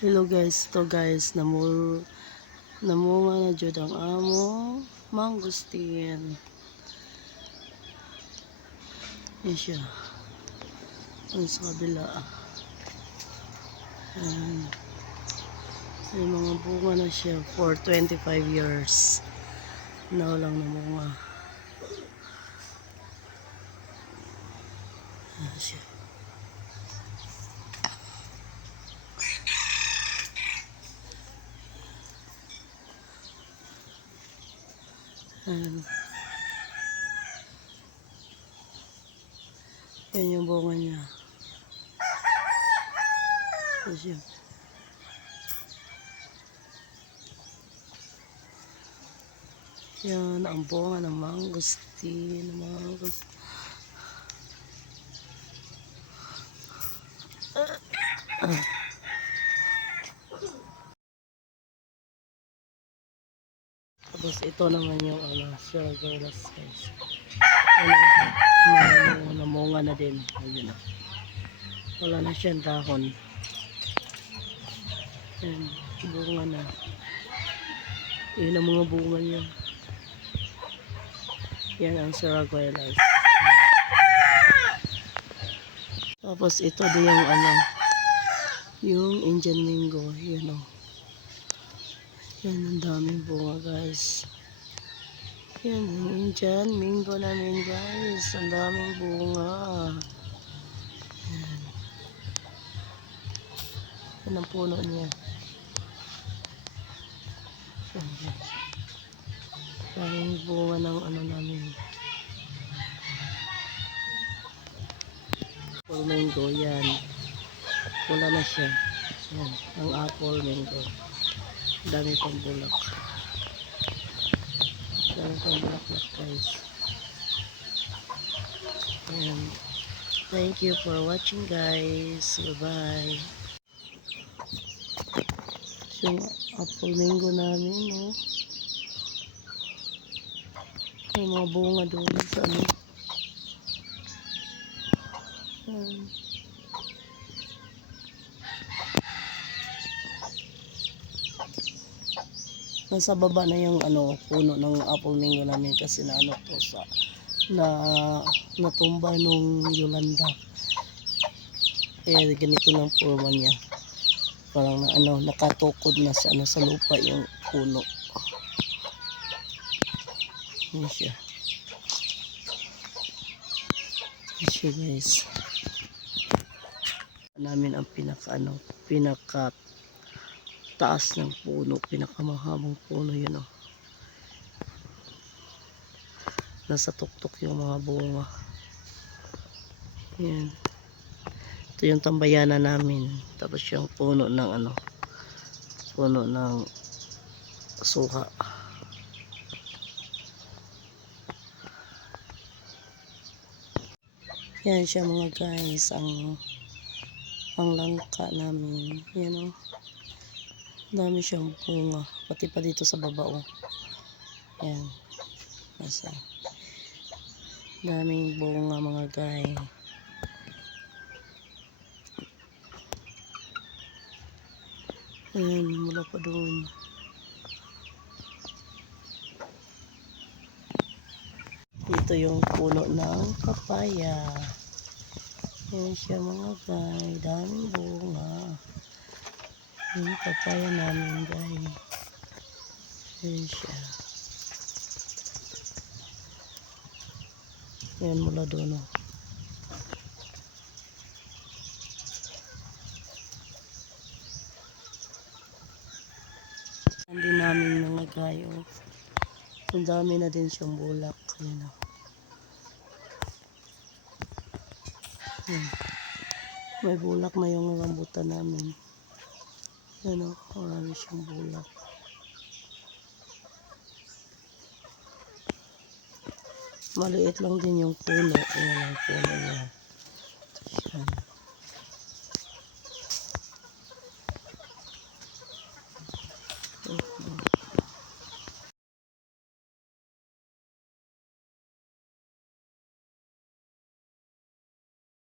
Hello guys, to guys, namunga na jud ang among mangustin. Yan siya. Ang sa kabila. May mga bunga na siya for 25 years. Na walang namunga. Yan siya. Yan yung bunga niya. Yan siya. Yan ang bunga ng mangustin. Tapos ito naman yung sugargrass guys. Namunga na din. Ayun na. Wala na siyang dahon. Yan, bunga na. Yun ang mga bunga niya. Yan ang sugargrass. Tapos ito din yung yung Indian mango. Yan o. Yan, ang daming bunga guys. Yan, yung Indian mango namin guys. Ang daming bunga. Yan. Yan ang puno niya. Yan guys. Daming bunga ng namin. Apple mango yan. Pula na siya. Yan, ang apple mango. Dami pang bulak. Dami pang bulak guys. And thank you for watching guys. Bye-bye. Yung apple mango namin, no? May mga bunga doon sa nasa baba na yung puno ng apple mango namin kasi natumba nung Yolanda. Eh ganito ng forma niya. Parang nakatukod na sa lupa yung puno. Yan siya. Yan siya guys. Namin ang pinaka taas ng puno, pinakamahabang puno yun o. Nasa tuktok yung mga bunga. Yan. Ito yung tambayanan namin. Tapos yung puno ng puno ng suha. Yan siya mga guys, ang langka namin. Yan o. Dami siyang bunga. Pati pa dito sa baba o. Yan. Nasa. Daming bunga mga guys. Ayan, mula pa doon. Ito yung puno ng papaya. Ayan siya mga guys. Daming bunga. Yung papaya namin guys. Ayan siya. Ayan mula doon o. Hindi namin mga gayo. Ang dami na din siyang bulak. Ayan o. May bulak na yung rambutan namin. Ayan o. Marami siyang bulak. Maliit lang din yung puno. Ayan ang puno niya.